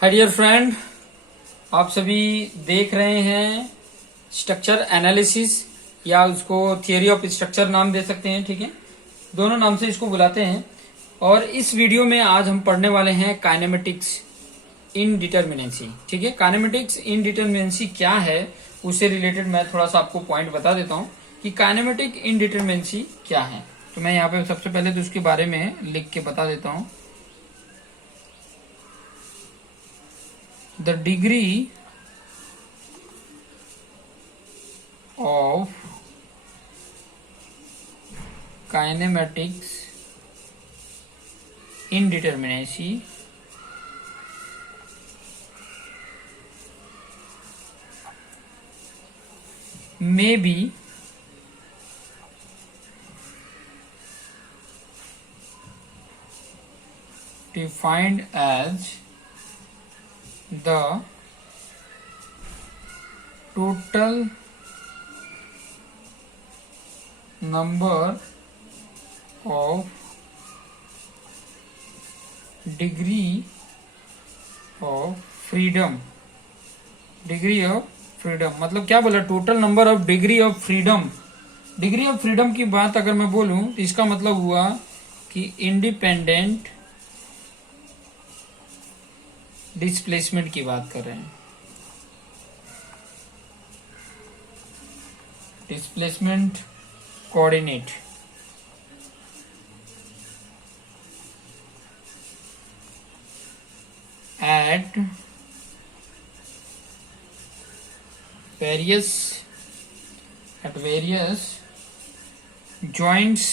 Hi dear friend, आप सभी देख रहे हैं स्ट्रक्चर एनालिसिस या उसको थियरी ऑफ स्ट्रक्चर नाम दे सकते हैं। ठीक है, दोनों नाम से इसको बुलाते हैं। और इस वीडियो में आज हम पढ़ने वाले हैं काइनेमेटिक्स इनडिटरमिनेंसी। ठीक है, काइनेमेटिक्स इनडिटरमिनेंसी क्या है उससे रिलेटेड मैं थोड़ा सा आपको पॉइंट बता देता हूं कि काइनेमेटिक इनडिटरमिनेंसी क्या है। तो मैं यहाँ पे सबसे पहले तो उसके बारे में लिख के बता देता हूं। The degree of kinematics indeterminacy may be defined as the total number of degree of freedom। Degree of freedom मतलब क्या बोला? Total number of degree of freedom. Degree of freedom की बात अगर मैं बोलूं तो इसका मतलब हुआ कि इंडिपेंडेंट डिस्प्लेसमेंट की बात कर रहे हैं। Displacement coordinate at various joints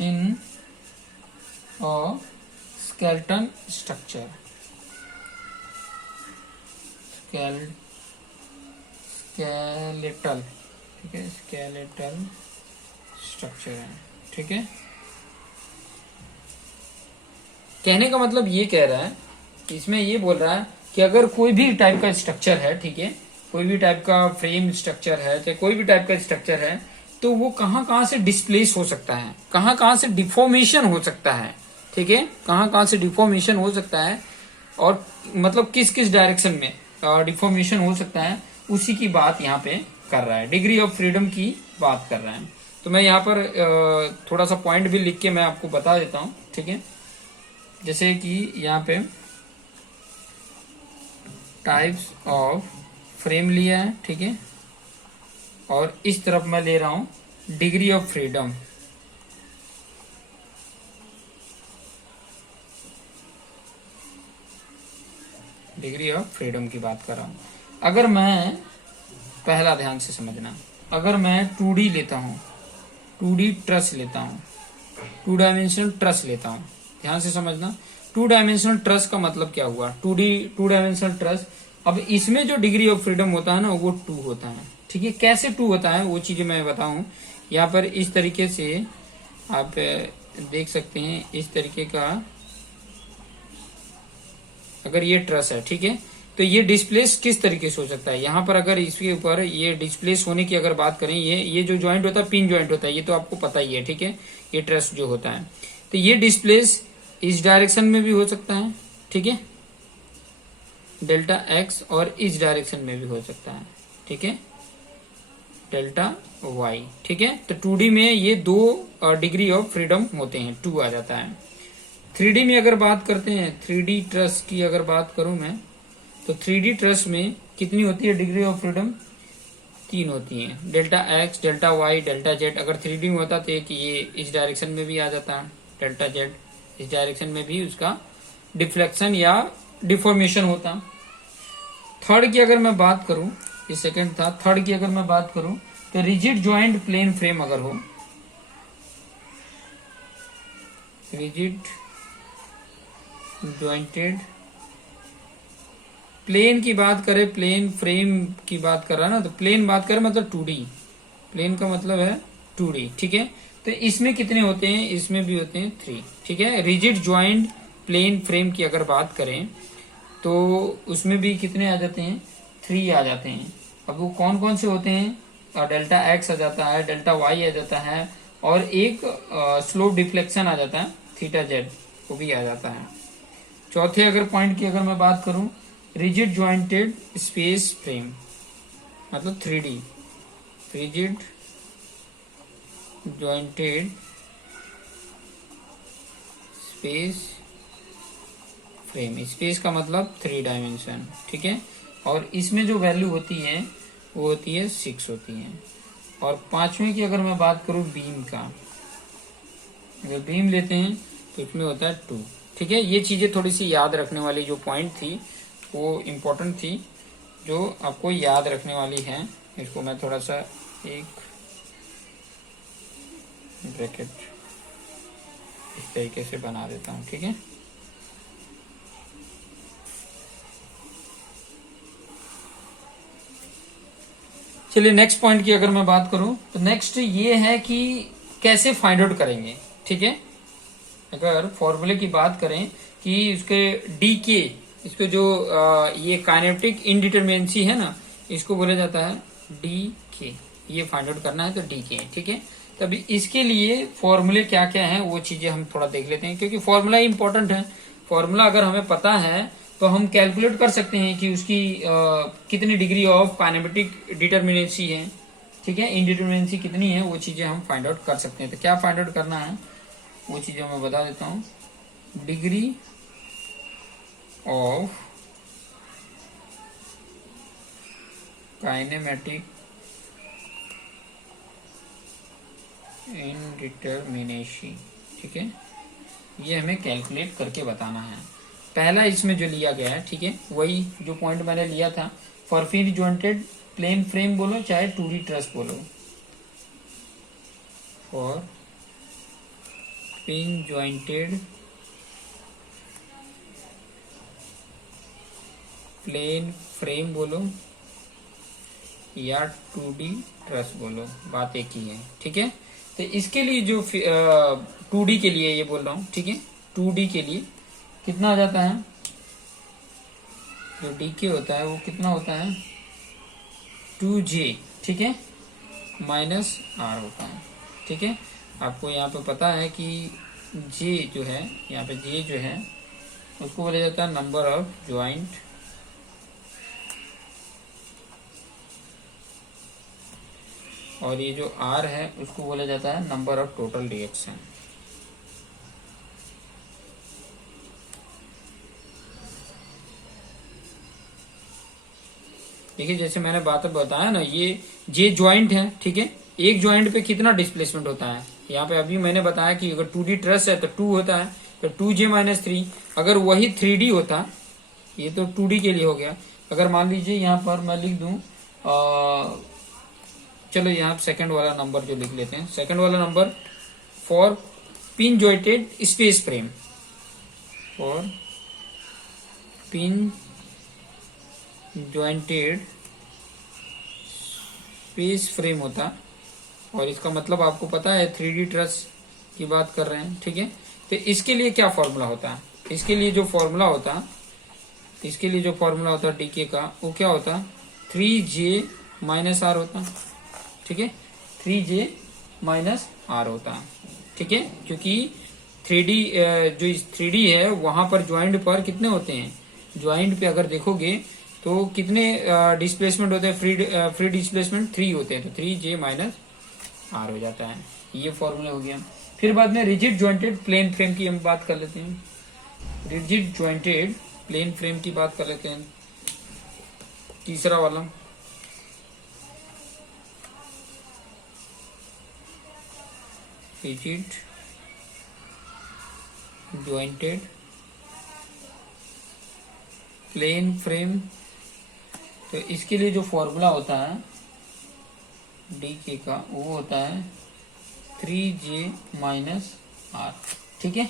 in a skeleton structure। Skeletal, ठीक है, स्केलेटल स्ट्रक्चर है। ठीक है, कहने का मतलब ये कह रहा है कि इसमें ये बोल रहा है कि अगर कोई भी टाइप का स्ट्रक्चर है, ठीक है, कोई भी टाइप का फ्रेम स्ट्रक्चर है, चाहे कोई भी टाइप का स्ट्रक्चर है, तो वो कहाँ कहाँ से डिस्प्लेस हो सकता है, कहाँ कहाँ से डिफॉर्मेशन हो सकता है। ठीक है, कहाँ कहाँ से डिफॉर्मेशन हो सकता है और मतलब किस किस डायरेक्शन में डिफॉर्मेशन हो सकता है, उसी की बात यहाँ पे कर रहा है। डिग्री ऑफ फ्रीडम की बात कर रहा है। तो मैं यहाँ पर थोड़ा सा पॉइंट भी लिख के मैं आपको बता देता हूँ। ठीक है, जैसे कि यहाँ पे टाइप्स ऑफ फ्रेम लिया है, ठीक है, और इस तरफ मैं ले रहा हूं degree of freedom. Degree of freedom की बात कर रहा हूं। अगर मैं पहला ध्यान से समझना, अगर मैं 2D लेता हूं, 2D ट्रस लेता हूं, 2 डायमेंशनल ट्रस लेता हूं, ध्यान से समझना। 2 डायमेंशनल ट्रस का मतलब क्या हुआ? 2 डायमेंशनल ट्रस। अब इसमें जो डिग्री ऑफ फ्रीडम होता है ना, वो 2 होता है। ठीक है, कैसे 2 होता है वो चीजें मैं बताऊं। यहाँ पर इस तरीके से आप देख सकते हैं, इस तरीके का अगर ये ट्रस है, ठीक है, तो ये डिस्प्लेस किस तरीके से हो सकता है। यहाँ पर अगर इसके ऊपर ये डिस्प्लेस होने की अगर बात करें, ये जो ज्वाइंट होता है, पिन ज्वाइंट होता है, ये तो आपको पता ही है। ठीक है, ये ट्रस जो होता है, तो ये डिस्प्लेस इस डायरेक्शन में भी हो सकता है, ठीक है, डेल्टा एक्स, और इस डायरेक्शन में भी हो सकता है, ठीक है, डेल्टा वाई। ठीक है, तो 2D में ये 2 डिग्री ऑफ फ्रीडम होते हैं, 2 आ जाता है। 3D में अगर बात करते हैं, 3D ट्रस की अगर बात करूं मैं, तो 3D ट्रस में कितनी होती है डिग्री ऑफ फ्रीडम? 3 होती है, delta x, delta y, delta z. अगर 3D में होता तो ये इस डायरेक्शन में भी आ जाता है, डेल्टा जेड, इस डायरेक्शन में भी उसका डिफ्लेक्शन या डिफॉर्मेशन होता। थर्ड की अगर मैं बात करूं, ये सेकंड था, थर्ड की अगर मैं बात करूं तो रिजिड ज्वाइंट प्लेन फ्रेम अगर हो, रिजिड ज्वाइंटेड प्लेन की बात करें, प्लेन फ्रेम की बात कर रहा है ना, तो प्लेन बात करें मतलब 2D, प्लेन का मतलब है 2D। ठीक है, तो इसमें कितने होते हैं? इसमें भी होते हैं 3। ठीक है, रिजिड ज्वाइंट प्लेन फ्रेम की अगर बात करें तो उसमें भी कितने आ जाते हैं? 3 आ जाते हैं। अब वो कौन कौन से होते हैं? डेल्टा एक्स आ जाता है, डेल्टा वाई आ जाता है, और एक स्लोप डिफ्लेक्शन आ जाता है, थीटा जेड। वो भी आ जाता है। चौथे अगर पॉइंट की अगर मैं बात करूं, रिजिड ज्वाइंटेड स्पेस फ्रेम मतलब 3D, rigid jointed space frame, space का मतलब 3 डायमेंशन, ठीक है। और इसमें जो वैल्यू होती है वो होती है 6 होती है। और पांचवें की अगर मैं बात करूं बीम का, अगर बीम लेते हैं तो इसमें होता है 2, ठीक है। ये चीजें थोड़ी सी याद रखने वाली जो पॉइंट थी वो इम्पोर्टेंट थी, जो आपको याद रखने वाली है। इसको मैं थोड़ा सा एक ब्रैकेट इस तरीके से बना देता हूं, ठीक है। चलिए नेक्स्ट पॉइंट की अगर मैं बात करूं तो नेक्स्ट ये है कि कैसे फाइंड आउट करेंगे, ठीक है। अगर फॉर्मूले की बात करें कि उसके डी के, इसको जो ये काइनेटिक इनडिटरमिनेंसी है ना, इसको बोला जाता है डी के। ये फाइंड आउट करना है तो डी के, ठीक है। तभी इसके लिए फॉर्मूले क्या क्या है वो चीजें हम थोड़ा देख लेते हैं, क्योंकि फॉर्मूला इंपॉर्टेंट है। फॉर्मूला अगर हमें पता है तो हम कैलकुलेट कर सकते हैं कि उसकी कितनी डिग्री ऑफ काइनेमेटिक डिटरमिनेंसी है, ठीक है, इनडिटरमिनेंसी कितनी है, वो चीजें हम फाइंड आउट कर सकते हैं। तो क्या फाइंड आउट करना है वो चीजें मैं बता देता हूं। डिग्री ऑफ काइनेमेटिक इनडिटरमिनेंसी, ठीक है, ये हमें कैलकुलेट करके बताना है। पहला इसमें जो लिया गया है, ठीक है, वही जो पॉइंट मैंने लिया था, for pin jointed plane frame बोलो चाहे 2D ट्रस बोलो, for pin jointed plane frame बोलो या 2D ट्रस बोलो, बात एक ही है, ठीक है। तो इसके लिए जो 2D के लिए ये बोल रहा हूं, ठीक है, 2D के लिए कितना आ जाता है, जो डी के होता है वो कितना होता है 2J, ठीक है, माइनस R होता है, ठीक है। आपको यहाँ पे पता है कि J जो है, यहाँ पे J जो है उसको बोला जाता है नंबर ऑफ ज्वाइंट, और ये जो R है उसको बोला जाता है नंबर ऑफ टोटल रिएक्शन। देखिए जैसे मैंने बात बताया ना, ये जे ज्वाइंट है, ठीक है, एक ज्वाइंट पे कितना डिस्प्लेसमेंट होता है, यहाँ पे अभी मैंने बताया कि अगर 2D ट्रस है तो 2 होता है, तो 2J-3। अगर वही 3D होता, ये तो 2D के लिए हो गया। अगर मान लीजिए यहाँ पर मैं लिख दूं, चलो यहाँ सेकंड वाला नंबर जो लिख लेते हैं, सेकंड वाला number for pin jointed space frame, for pin jointed space frame होता, और इसका मतलब आपको पता है 3D ट्रस की बात कर रहे हैं, ठीक है। तो इसके लिए क्या फॉर्मूला होता है, इसके लिए जो फॉर्मूला होता, इसके लिए जो फॉर्मूला होता डीके का, वो क्या होता 3J-R होता, ठीक है, 3J-R होता, ठीक है, क्योंकि 3D जो 3D है वहां पर ज्वाइंट पर कितने होते हैं, ज्वाइंट पे अगर देखोगे तो कितने डिस्प्लेसमेंट होते हैं, फ्री डिस्प्लेसमेंट 3 होते हैं, तो 3J-R हो जाता है। ये फॉर्मूला हो गया। फिर बाद में रिजिड ज्वाइंटेड प्लेन फ्रेम की हम बात कर लेते हैं, रिजिड ज्वाइंटेड प्लेन फ्रेम की बात कर लेते हैं, तीसरा वाला, रिजिड ज्वाइंटेड प्लेन फ्रेम। तो इसके लिए जो फॉर्मूला होता है डी के का, वो होता है 3J-R, ठीक है,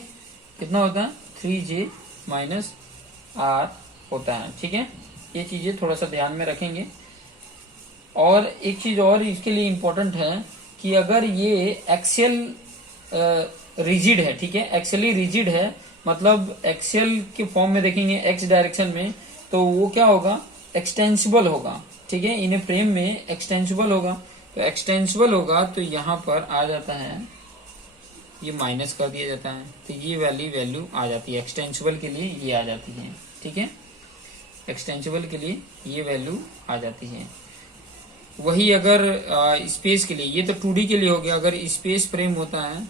कितना होता है 3J-R होता है, ठीक है। ये चीजें थोड़ा सा ध्यान में रखेंगे। और एक चीज और इसके लिए इम्पोर्टेंट है कि अगर ये एक्सियल रिजिड है, ठीक है, एक्सियली रिजिड है, मतलब एक्सियल के फॉर्म में देखेंगे एक्स डायरेक्शन में, तो वो क्या होगा, एक्सटेंसिबल होगा, ठीक है, इन फ्रेम में एक्सटेंसिबल होगा। तो एक्सटेंसिबल होगा तो यहाँ पर आ जाता है ये माइनस कर दिया जाता है, तो ये वैल्यू आ जाती है। एक्सटेंसिबल के लिए ये आ जाती है, ठीक है, एक्सटेंसिबल के लिए ये वैल्यू आ जाती है। वही अगर स्पेस के लिए, ये तो 2D के लिए हो गया। अगर स्पेस फ्रेम होता है,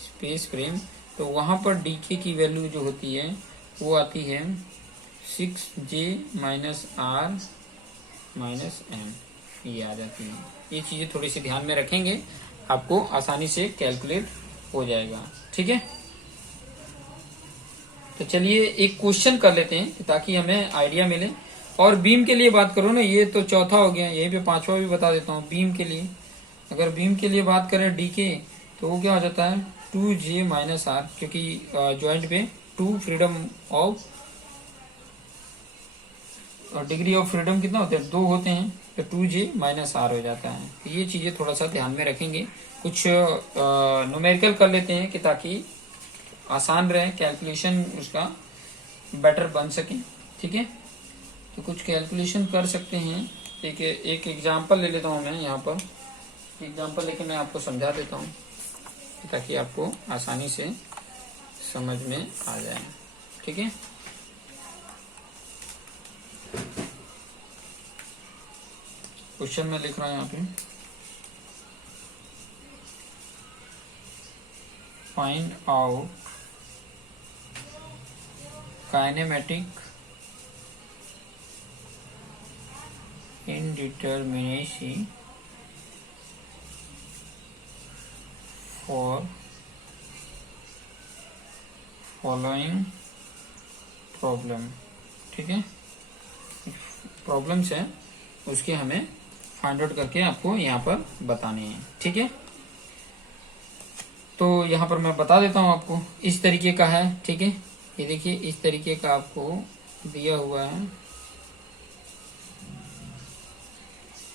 स्पेस फ्रेम, तो वहां पर डीके की वैल्यू जो होती है वो आती है 6J minus R minus M, ये आ जाती है। ये चीजें थोड़ी सी ध्यान में रखेंगे, आपको आसानी से कैलकुलेट हो जाएगा, ठीक है। तो चलिए एक क्वेश्चन कर लेते हैं ताकि हमें आइडिया मिले। और बीम के लिए बात करो ना, ये तो चौथा हो गया, यहीं पे पांचवा भी बता देता हूँ। बीम के लिए, अगर बीम के लिए बात करें डीके, तो वो क्या हो जाता है 2J माइनस R, क्योंकि ज्वाइंट पे 2 freedom of degree of freedom कितना होता है, 2 होते हैं, तो 2J माइनस R हो जाता है। तो ये चीजें थोड़ा सा ध्यान में रखेंगे। कुछ न्यूमेरिकल कर लेते हैं कि ताकि आसान रहे कैलकुलेशन, उसका बेटर बन सके, ठीक है। तो कुछ कैलकुलेशन कर सकते हैं। एक एग्जांपल ले लेता हूं मैं, यहाँ पर एग्जांपल लेके मैं आपको समझा देता हूँ ताकि आपको आसानी से समझ में आ जाए, ठीक है। क्वेश्चन में लिख रहा हूं यहाँ पे, find out kinematic indeterminacy for following problem, ठीक है। प्रॉब्लम्स है उसके हमें फाइंड आउट करके आपको यहाँ पर बताने हैं, ठीक है। तो यहाँ पर मैं बता देता हूँ आपको, इस तरीके का है, ठीक है। ये देखिए इस तरीके का आपको दिया हुआ है,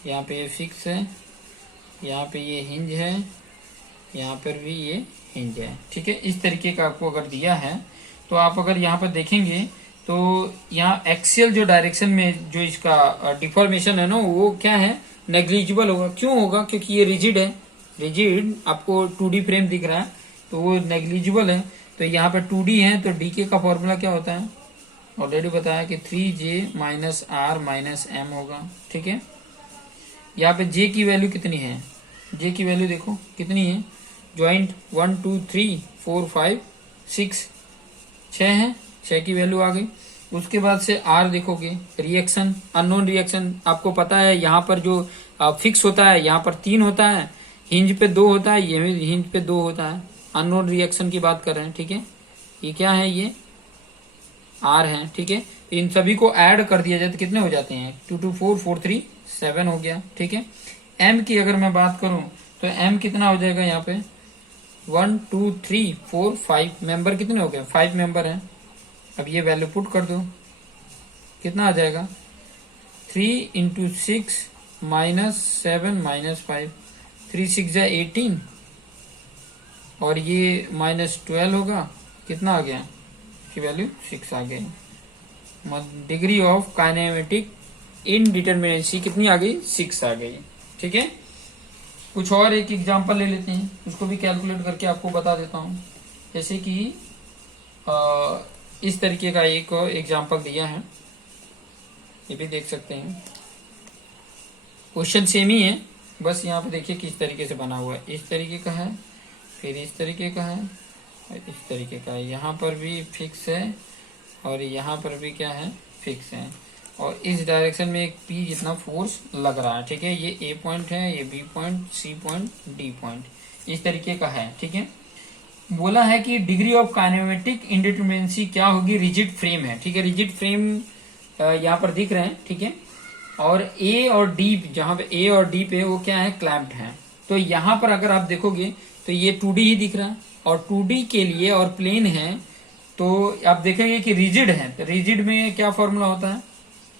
यहाँ पे ये फिक्स है, यहाँ पे ये हिंज है, यहाँ पर भी ये हिंज है, ठीक है। इस तरीके का आपको अगर दिया है, तो आप अगर यहाँ पर देखेंगे तो यहाँ एक्सियल जो डायरेक्शन में जो इसका डिफॉर्मेशन है ना, वो क्या है, नेग्लिजिबल होगा। क्यों होगा, क्योंकि ये रिजिड है, रिजिड आपको 2D फ्रेम दिख रहा है, तो वो नेग्लिजिबल है। तो यहाँ पे 2D है, तो डीके का फॉर्मूला क्या होता है, ऑलरेडी बताया कि 3J minus R minus M होगा, ठीक है। यहाँ पे J की वैल्यू कितनी है, J की वैल्यू देखो कितनी है, ज्वाइंट 1 2 3 4 5 6 6 है, 6 की वैल्यू आ गई। उसके बाद से R देखोगे, रिएक्शन अननोन रिएक्शन आपको पता है, यहाँ पर जो फिक्स होता है यहाँ पर 3 होता है, हिंज पे 2 होता है, ये हिंज पे 2 होता है। अननोन रिएक्शन की बात कर रहे हैं, ठीक है। ये क्या है, ये R है, ठीक है। इन सभी को ऐड कर दिया जाए तो कितने हो जाते हैं, 2 2 4 4 3 7 हो गया, ठीक है। M की अगर मैं बात करूं तो M कितना हो जाएगा, यहाँ पे 1 2 3 4 5 मेंबर कितने हो गए, 5 मेंबर हैं। अब ये वैल्यू पुट कर दो, कितना आ जाएगा, 3 इंटू 6 माइनस 7 माइनस 5, 3 6 जा 18, और ये माइनस 12 होगा, कितना आ गया, की वैल्यू 6 आ गई। डिग्री ऑफ काइनेमेटिक इनडिटरमिनेसी कितनी आ गई, 6 आ गई, ठीक है। कुछ और एक एग्जांपल ले लेते हैं, उसको भी कैलकुलेट करके आपको बता देता हूं। जैसे कि इस तरीके का एक एग्जांपल दिया है, ये भी देख सकते हैं। क्वेश्चन सेम ही है, बस यहाँ पे देखिए किस तरीके से बना हुआ है। इस तरीके का है, फिर इस तरीके का है, इस तरीके का है। यहाँ पर भी फिक्स है और यहाँ पर भी क्या है, फिक्स है। और इस डायरेक्शन में एक P जितना फोर्स लग रहा है, ठीक है। ये A पॉइंट है, ये B point, C point, D point, इस तरीके का है, ठीक है। बोला है कि डिग्री ऑफ काइनेमेटिक इंडिटरमिनेसी क्या होगी, रिजिड फ्रेम है, ठीक है। रिजिड फ्रेम यहाँ पर दिख रहे हैं, ठीक है। और A और D, जहां पे A और D पे वो क्या है, क्लैम्प्ड है। तो यहाँ पर अगर आप देखोगे तो ये 2D ही दिख रहा है, और 2D के लिए और प्लेन है, तो आप देखेंगे कि रिजिड है। तो रिजिड में क्या फॉर्मूला होता है,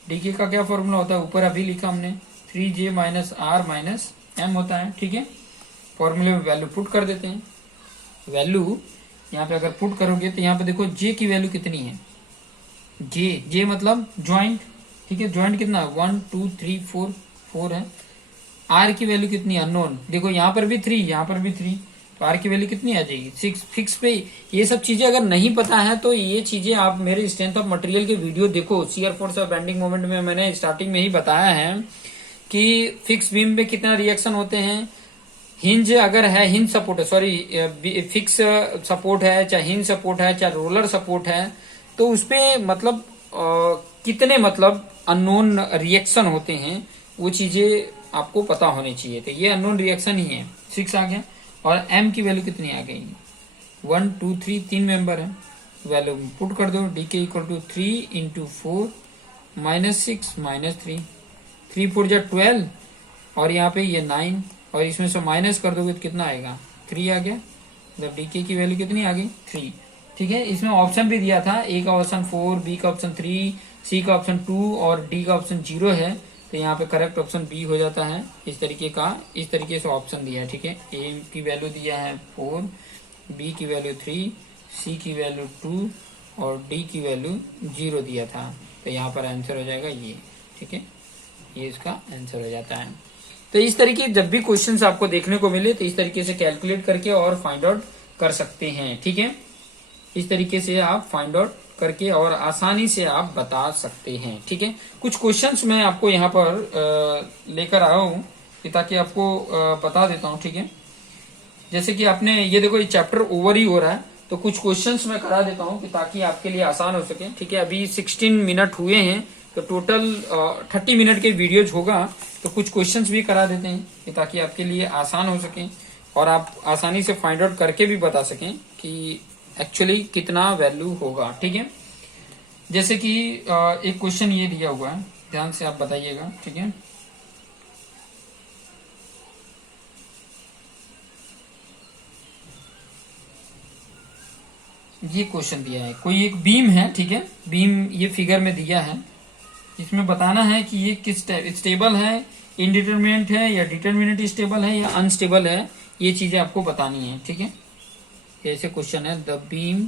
डीके का क्या फॉर्मूला होता है, ऊपर अभी लिखा हमने 3J minus R minus M होता है, ठीक है। फॉर्मूले में वैल्यू पुट कर देते हैं। वैल्यू यहाँ पे अगर पुट करोगे तो यहाँ पे देखो J की वैल्यू कितनी है, J मतलब ज्वाइंट, ठीक है। ज्वाइंट कितना, 1 2 3 4 4 है। R की वैल्यू कितनी, अननोन। देखो यहाँ पर भी 3, यहाँ पर भी 3, तो आर की वैल्यू कितनी आ जाएगी 6 फिक्स पे। ये सब चीजें अगर नहीं पता है तो ये चीजें आप मेरे स्ट्रेंथ ऑफ मटेरियल के वीडियो देखो। शियर फोर्स और बेंडिंग मोमेंट में मैंने स्टार्टिंग में ही बताया है कि फिक्स बीम में कितना रिएक्शन होते हैं। हिंज अगर है, हिंज सपोर्ट है, सॉरी फिक्स सपोर्ट है, चाहे हिंज सपोर्ट है, चाहे रोलर सपोर्ट है, तो उसपे मतलब कितने मतलब अननोन रिएक्शन होते हैं, वो चीजें आपको पता होनी चाहिए। तो ये अननोन रिएक्शन ही है, 6 आ गया। और एम की वैल्यू कितनी आ गई 1 2 3, 3 मेंबर है, वैल्यू पुट कर दो। डी के इक्वल टू 3 इंटू 4 -6 -3, 3 4 जा 12 और यहाँ पे ये 9 और इसमें से माइनस कर दोगे तो कितना आएगा 3 आ गया। मतलब डीके की वैल्यू कितनी आ गई 3। ठीक है, इसमें ऑप्शन भी दिया था, ए का ऑप्शन 4, बी का ऑप्शन 3, सी का ऑप्शन 2 और डी का ऑप्शन 0 है। तो यहाँ पे करेक्ट ऑप्शन बी हो जाता है। इस तरीके से ऑप्शन दिया है। ठीक है, ए की वैल्यू दिया है 4, बी की वैल्यू 3, सी की वैल्यू 2 और डी की वैल्यू 0 दिया था। तो यहाँ पर आंसर हो जाएगा ये। ठीक है, ये इसका आंसर हो जाता है। तो इस तरीके जब भी क्वेश्चंस आपको देखने को मिले तो इस तरीके से कैलकुलेट करके और फाइंड आउट कर सकते हैं। ठीक है, इस तरीके से आप फाइंड आउट करके और आसानी से आप बता सकते हैं। ठीक है, कुछ क्वेश्चंस मैं आपको यहाँ पर लेकर आया हूँ ताकि आपको बता देता हूँ। ठीक है, जैसे कि आपने ये देखो, ये चैप्टर ओवर ही हो रहा है, तो कुछ क्वेश्चंस मैं करा देता हूँ कि ताकि आपके लिए आसान हो सके। ठीक है, अभी 16 मिनट हुए हैं तो टोटल 30 मिनट के वीडियोज होगा, तो कुछ क्वेश्चंस भी करा देते हैं ताकि आपके लिए आसान हो सके और आप आसानी से फाइंड आउट करके भी बता सकें कि एक्चुअली कितना वैल्यू होगा। ठीक है, जैसे कि एक क्वेश्चन ये दिया हुआ है, ध्यान से आप बताइएगा। ठीक है, ये क्वेश्चन दिया है, कोई एक बीम है। ठीक है, बीम ये फिगर में दिया है, इसमें बताना है कि ये किस स्टेबल है, इनडिटरमिनेट है या डिटरमिनेट स्टेबल है या अनस्टेबल है, ये चीजें आपको बतानी है। ठीक है, ऐसे क्वेश्चन है, the beam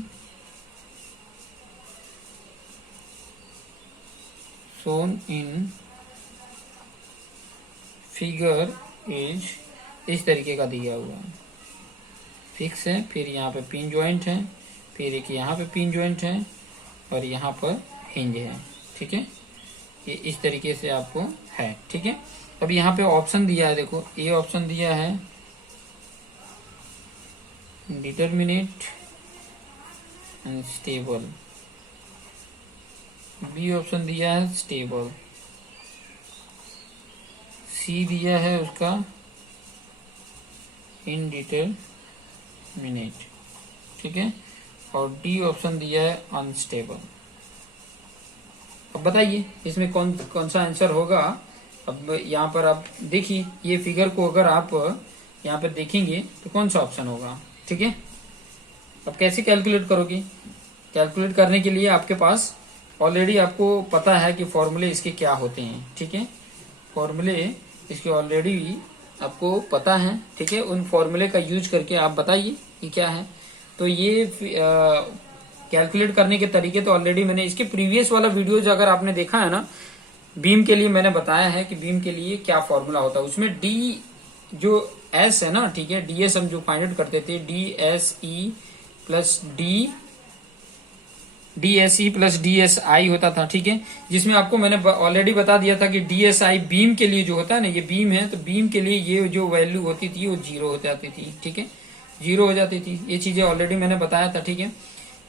shown in figure is, इस तरीके का दिया हुआ है, फिक्स है, फिर यहाँ पे पिन ज्वाइंट है, फिर एक यहाँ पे पिन ज्वाइंट है और यहाँ पर हिंज है। ठीक है, ये इस तरीके से आपको है। ठीक है, अब यहाँ पे ऑप्शन दिया है, देखो ए ऑप्शन दिया है determinate and stable, B option दिया है स्टेबल, सी दिया है उसका इनडिटरमिनेट। ठीक है, और डी ऑप्शन दिया है अनस्टेबल। अब बताइए इसमें कौन कौन सा आंसर होगा। अब यहाँ पर आप देखिए, ये फिगर को अगर आप यहाँ पर देखेंगे तो कौन सा ऑप्शन होगा। ठीक है, अब कैसे कैलकुलेट करोगे, कैलकुलेट करने के लिए आपके पास ऑलरेडी आपको पता है कि फॉर्मूले इसके क्या होते हैं। ठीक है, फॉर्मूले इसके ऑलरेडी आपको पता है। ठीक है, उन फॉर्मूले का यूज करके आप बताइए कि क्या है। तो ये कैलकुलेट करने के तरीके तो ऑलरेडी मैंने इसके प्रीवियस वाला वीडियोज अगर आपने देखा है ना, बीम के लिए मैंने बताया है कि बीम के लिए क्या फॉर्मूला होता है। उसमें डी जो एस है ना, ठीक है, डी एस हम जो फाइंड आउट करते थे, D S E plus D S E plus D S I होता था। ठीक है, जिसमें आपको मैंने ऑलरेडी बता दिया था कि डी एस आई बीम के लिए जो होता है ना, ये बीम है तो बीम के लिए ये जो वैल्यू होती थी वो 0 हो जाती थी। ठीक है, 0 हो जाती थी, ये चीजें ऑलरेडी मैंने बताया था। ठीक है,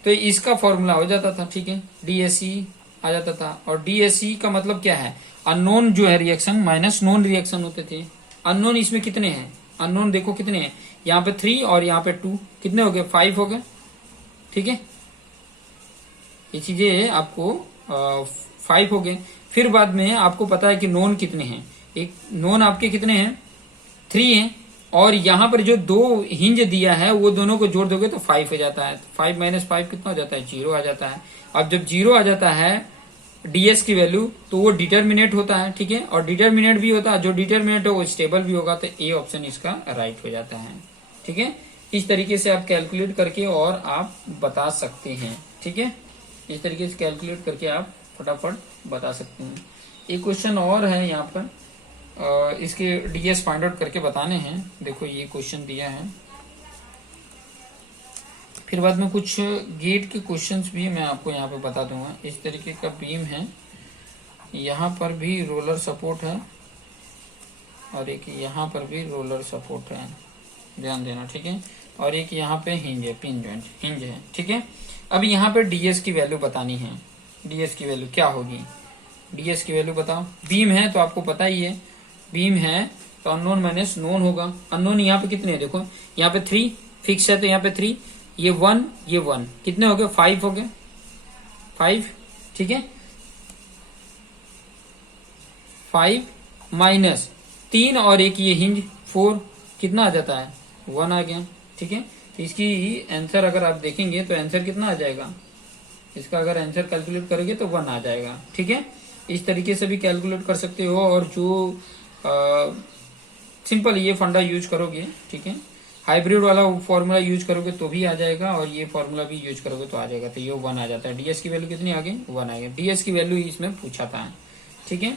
तो इसका फॉर्मूला हो जाता था। ठीक है, डी एस ई आ जाता था, और डी एस ई का मतलब क्या है, अननोन जो है रिएक्शन माइनस नोन रिएक्शन होते थे। अननोन इसमें कितने हैं, अननोन देखो कितने हैं, यहाँ पे 3 और यहाँ पे 2, कितने हो गए 5 हो गए। ठीक है, ये चीजें आपको 5 हो गए। फिर बाद में आपको पता है कि नोन कितने हैं, एक नोन आपके कितने हैं 3 हैं, और यहाँ पर जो 2 हिंज दिया है वो दोनों को जोड़ दोगे तो 5 हो जाता है। 5 माइनस 5 कितना हो जाता है, 0 आ जाता है। अब जब 0 आ जाता है डीएस की वैल्यू तो वो डिटरमिनेट होता है। ठीक है, और डिटरमिनेट भी होता है, जो डिटरमिनेट है वो स्टेबल भी होगा, तो ए ऑप्शन इसका राइट हो जाता है। ठीक है, इस तरीके से आप कैलकुलेट करके और आप बता सकते हैं। ठीक है, इस तरीके से कैलकुलेट करके आप फटाफट बता सकते हैं। एक क्वेश्चन और है यहाँ पर, इसके डीएस फाइंड आउट करके बताने हैं। देखो ये क्वेश्चन दिया है, फिर बाद में कुछ गेट के क्वेश्चंस भी मैं आपको यहाँ पे बता दूंगा। इस तरीके का बीम है, यहाँ पर भी रोलर सपोर्ट है और एक यहाँ पर भी रोलर सपोर्ट है, ध्यान देना, ठीक है। और एक यहाँ पे हिंज है, पिन जॉइंट हिंज है, ठीक है। अब यहाँ पे डीएस की वैल्यू बतानी है। डीएस की वैल्यू क्या होगी? डीएस की वैल्यू बताओ। बीम है तो आपको पता ही है, बीम है तो अननोन माइनस नोन होगा। अननोन यहाँ पे कितने हैं देखो, यहाँ पे 3 फिक्स है तो यहाँ पे 3, ये 1 ये 1, कितने हो गए? 5 हो गए, 5, ठीक है। 5 माइनस 3 और एक ये हिंज 4, कितना आ जाता है? 1 आ गया, ठीक है। तो इसकी आंसर अगर आप देखेंगे तो आंसर कितना आ जाएगा? इसका अगर आंसर कैलकुलेट करोगे तो 1 आ जाएगा, ठीक है। इस तरीके से भी कैलकुलेट कर सकते हो, और जो सिंपल ये फंडा यूज करोगे, ठीक है, हाइब्रिड वाला फॉर्मूला यूज करोगे तो भी आ जाएगा, और ये फॉर्मूला भी यूज करोगे तो आ जाएगा। तो ये 1 आ जाता है। डीएस की वैल्यू कितनी आ गई? 1 आ गई। डीएस की वैल्यू इसमें पूछा था, ठीक है।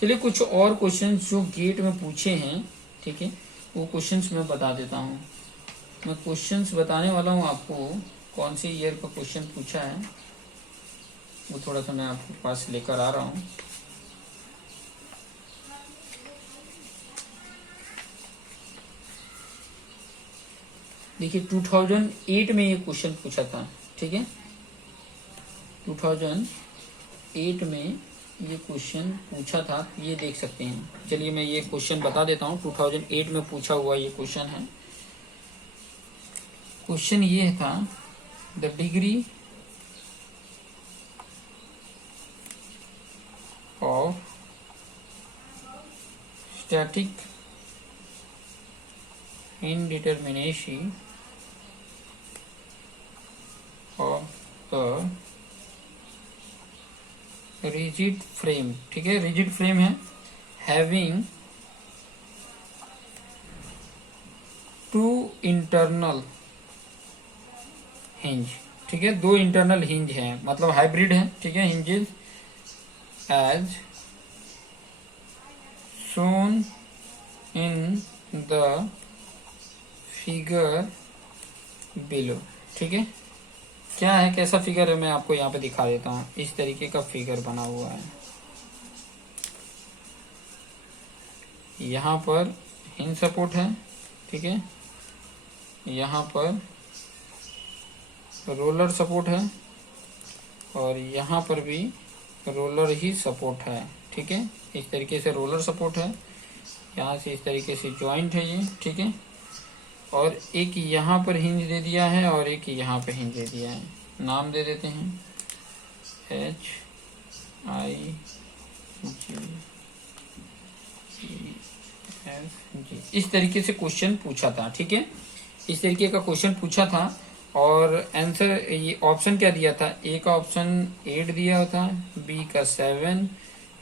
चलिए कुछ और क्वेश्चन जो गेट में पूछे हैं, ठीक है, वो क्वेश्चंस मैं बता देता हूँ। मैं क्वेश्चंस बताने वाला हूँ आपको, कौन से ईयर का क्वेश्चन पूछा है वो थोड़ा सा मैं आपके पास लेकर आ रहा हूँ। देखिए 2008 में ये क्वेश्चन पूछा था, ठीक है। 2008 में ये क्वेश्चन पूछा था, ये देख सकते हैं। चलिए मैं ये क्वेश्चन बता देता हूँ। 2008 में पूछा हुआ ये क्वेश्चन है। क्वेश्चन ये था, the degree of static indeterminacy of the rigid frame, ठीक है, rigid frame है, having 2 internal hinge, ठीक है, 2 इंटरनल हिंज है, मतलब हाइब्रिड है, ठीक है। hinges as shown in the figure below, ठीक है। क्या है, कैसा फिगर है, मैं आपको यहाँ पे दिखा देता हूँ। इस तरीके का फिगर बना हुआ है। यहाँ पर हिंज सपोर्ट है, ठीक है, यहाँ पर रोलर सपोर्ट है, और यहाँ पर भी रोलर ही सपोर्ट है, ठीक है। इस तरीके से रोलर सपोर्ट है, यहाँ से इस तरीके से जॉइंट है ये, ठीक है। और एक यहाँ पर हिंज दे दिया है और एक यहाँ पे हिंज दे दिया है। नाम दे देते हैं HIGFG। इस तरीके से क्वेश्चन पूछा था, ठीक है। इस तरीके का क्वेश्चन पूछा था, और आंसर ये ऑप्शन क्या दिया था? ए का ऑप्शन 8 दिया होता, बी का 7,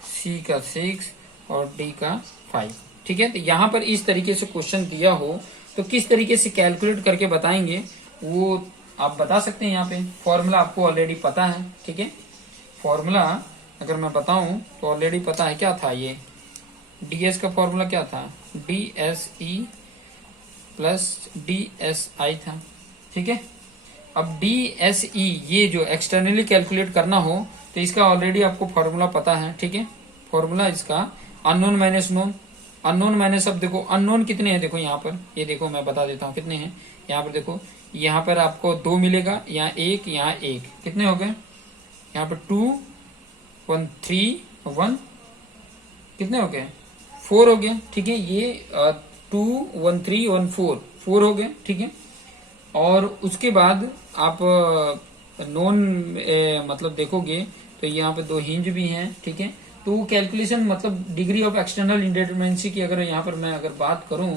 सी का 6 और डी का 5, ठीक है। तो यहाँ पर इस तरीके से क्वेश्चन दिया हो तो किस तरीके से कैलकुलेट करके बताएंगे वो आप बता सकते हैं। यहाँ पे फॉर्मूला आपको ऑलरेडी पता है, ठीक है। फॉर्मूला अगर मैं बताऊं तो ऑलरेडी पता है, क्या था ये? डीएस का फॉर्मूला क्या था? DSE प्लस DSI था, ठीक है। अब DSE ये जो एक्सटर्नली कैलकुलेट करना हो तो इसका ऑलरेडी आपको फॉर्मूला पता है, ठीक है। फॉर्मूला इसका unknown minus known, unknown minus, अब देखो अननोन कितने हैं, देखो यहाँ पर, ये देखो मैं बता देता हूँ कितने हैं। यहाँ पर देखो, यहाँ पर आपको 2 मिलेगा, यहाँ 1, यहाँ 1, कितने हो गए? यहाँ पर 2 1 3 1, कितने हो गए? 4 हो गए, ठीक है। ये 2 1 3 1 4 हो गए, ठीक है। और उसके बाद आप नॉन मतलब देखोगे तो यहाँ पे 2 हिंज भी हैं, ठीक है। तो वो कैलकुलेशन, मतलब डिग्री ऑफ एक्सटर्नल इंडिटरमिनेसी की अगर यहाँ पर मैं अगर बात करूं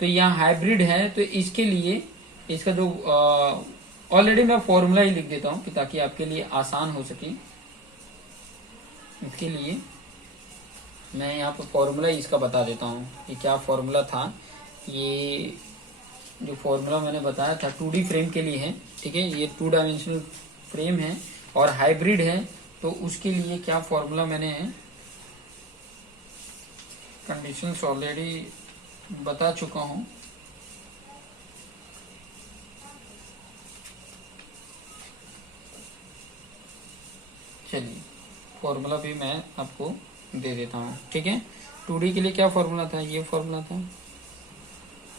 तो यहाँ हाइब्रिड है, तो इसके लिए इसका जो ऑलरेडी मैं फॉर्मूला ही लिख देता हूँ कि ताकि आपके लिए आसान हो सके। इसके लिए मैं यहाँ पर फॉर्मूला इसका बता देता हूँ कि क्या फॉर्मूला था। ये जो फॉर्मूला मैंने बताया था 2D फ्रेम के लिए है, ठीक है। ये 2 डायमेंशनल फ्रेम है और हाइब्रिड है, तो उसके लिए क्या फॉर्मूला मैंने कंडीशंस ऑलरेडी बता चुका हूं। चलिए फॉर्मूला भी मैं आपको दे देता हूँ, ठीक है। 2D के लिए क्या फॉर्मूला था, ये फॉर्मूला था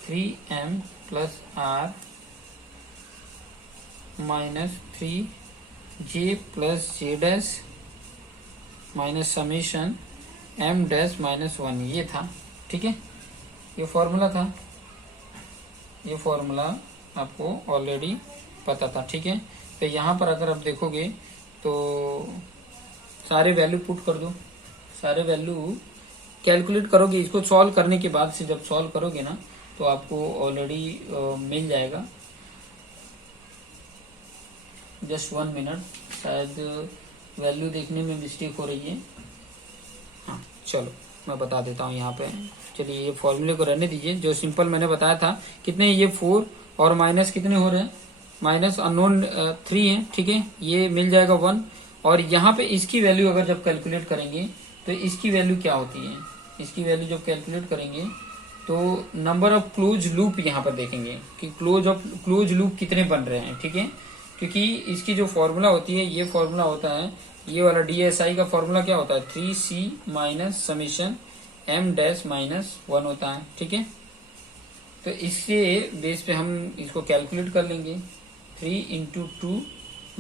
3m plus r minus 3j plus j dash minus summation m dash minus 1, ये था, ठीक है। ये फॉर्मूला था, ये फॉर्मूला आपको ऑलरेडी पता था, ठीक है। तो यहाँ पर अगर आप देखोगे तो सारे वैल्यू पुट कर दो, सारे वैल्यू कैलकुलेट करोगे, इसको सॉल्व करने के बाद से जब सॉल्व करोगे ना तो आपको ऑलरेडी मिल जाएगा। जस्ट 1 मिनट, शायद वैल्यू देखने में मिस्टेक हो रही है। हाँ चलो मैं बता देता हूँ यहाँ पे। चलिए ये फॉर्मूले को रहने दीजिए, जो सिंपल मैंने बताया था। कितने ये 4 और माइनस कितने हो रहे हैं, माइनस अननोन 3 है, ठीक है। ये मिल जाएगा 1 और यहाँ पे इसकी वैल्यू अगर जब कैलकुलेट करेंगे तो इसकी वैल्यू क्या होती है, इसकी वैल्यू जब कैलकुलेट करेंगे तो नंबर ऑफ क्लोज लूप यहाँ पर देखेंगे कि क्लोज लूप कितने बन रहे हैं, ठीक है। क्योंकि इसकी जो फॉर्मूला होती है, ये फॉर्मूला होता है, ये वाला DSI का फॉर्मूला क्या होता है, 3C minus summation m dash minus 1 होता है, ठीक है। तो इसके बेस पे हम इसको कैलकुलेट कर लेंगे। 3 इंटू 2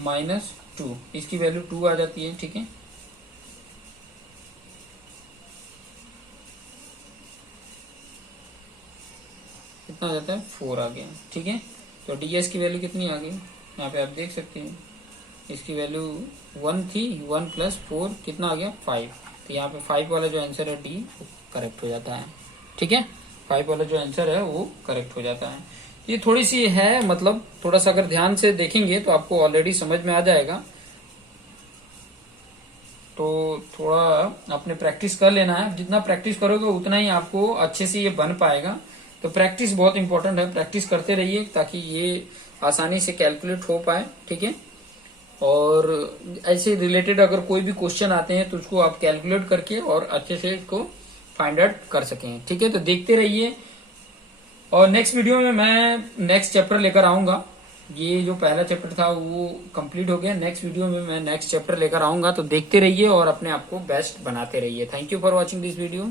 माइनस 2, इसकी वैल्यू 2 आ जाती है, ठीक है। कितना आ जाता है, 4 आ गया, ठीक है। तो DS की वैल्यू कितनी आ गई, यहाँ पे आप देख सकते हैं। इसकी वैल्यू 1 थी, 1 प्लस 4 कितना आ गया, 5। तो यहाँ पे 5 वाला जो आंसर है D वो करेक्ट हो जाता है, ठीक है। 5 वाला जो आंसर है वो करेक्ट हो जाता है। ये थोड़ी सी है, मतलब थोड़ा सा अगर ध्यान से देखेंगे तो आपको ऑलरेडी समझ में आ जाएगा। तो थोड़ा अपने प्रैक्टिस कर लेना है, जितना प्रैक्टिस करोगे उतना ही आपको अच्छे से ये बन पाएगा। तो प्रैक्टिस बहुत इंपॉर्टेंट है, प्रैक्टिस करते रहिए ताकि ये आसानी से कैलकुलेट हो पाए, ठीक है। और ऐसे रिलेटेड अगर कोई भी क्वेश्चन आते हैं तो उसको आप कैलकुलेट करके और अच्छे से इसको फाइंड आउट कर सकें, ठीक है। तो देखते रहिए और नेक्स्ट वीडियो में मैं नेक्स्ट चैप्टर लेकर आऊंगा। ये जो पहला चैप्टर था वो कंप्लीट हो गया, नेक्स्ट वीडियो में मैं नेक्स्ट चैप्टर लेकर आऊंगा। तो देखते रहिए और अपने आप को बेस्ट बनाते रहिए। Thank you for watching this video.